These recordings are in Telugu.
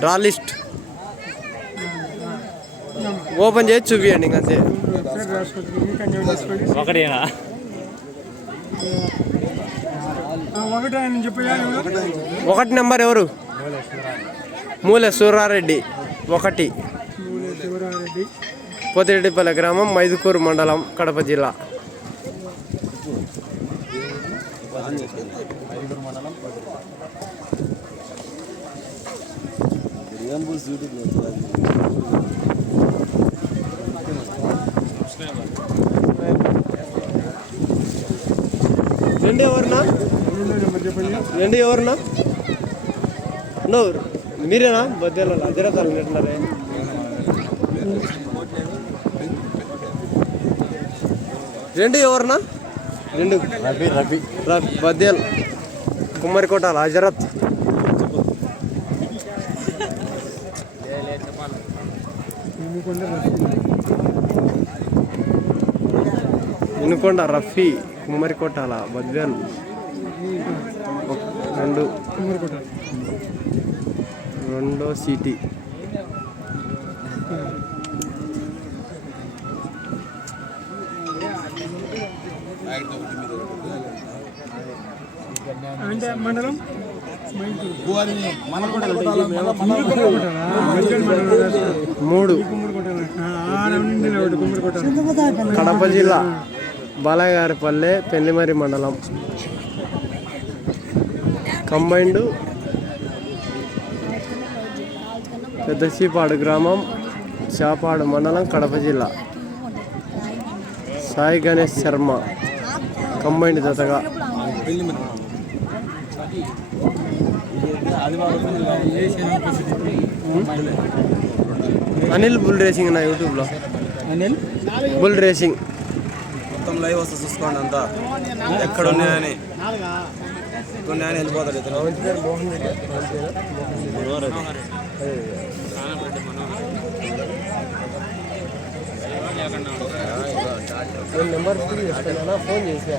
Draw list. ఓపెన్ చేసి చూపియండి ఇంక అంతే. ఒకటేనా? ఒకటి నెంబర్ ఎవరు? మూల సూరారెడ్డి ఒకటి. పోతిరెడ్డిపల్లె గ్రామం మైదుకూరు మండలం కడప జిల్లా. రెండు ఎవరినా? రెండు ఎవరినా? మీరేనా? మధ్యలో అజరతాలు నెట్టినారే రెండు ఎవరినా? రెండు. రవి రవి. రవి బద్దేల్ కుమ్మరికోటాల హజరత్ వినుకొండ రఫీ కుమ్మరికోటాల బద్వేల్. రెండు. కుమ్మరికోట. రెండో సిటీ. అంటే మండలం మూడు. కడప జిల్లా. బాలగారిపల్లె పెళ్ళిమరి మండలం. కంబైండ్ పెద్దసీపాడు గ్రామం చాపాడు మండలం కడప జిల్లా. సాయి గణేష్ శర్మ. కంబైండ్ జతగా. అనిల్ బుల్ రేసింగ్ నా యూట్యూబ్లో. అనిల్? Bull racing. మొత్తం లైవ్ వస్తే చూసుకోండి అంతా. ఎక్కడ ఉన్నాయని. ఉన్నాయని వెళ్ళిపోతాడు ఇతను. నేను నెంబర్ ఫోన్ చేస్తున్నానా? ఫోన్ చేసా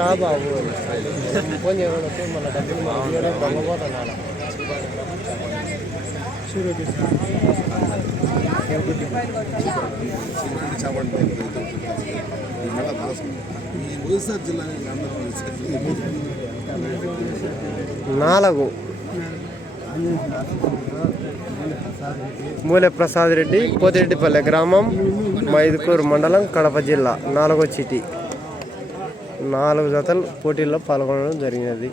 రా బాబు. ఫోన్ చేయకుండా మన డబ్బులు మళ్ళీ దొంగపోతున్నాను నాలుగు. మూలప్రసాద్ రెడ్డి పోతిరెడ్డిపల్లె గ్రామం. మైదుకూరు మండలం కడప జిల్లా. నాలుగో చిటి. నాలుగు జతలు పోటీల్లో పాల్గొనడం జరిగినది.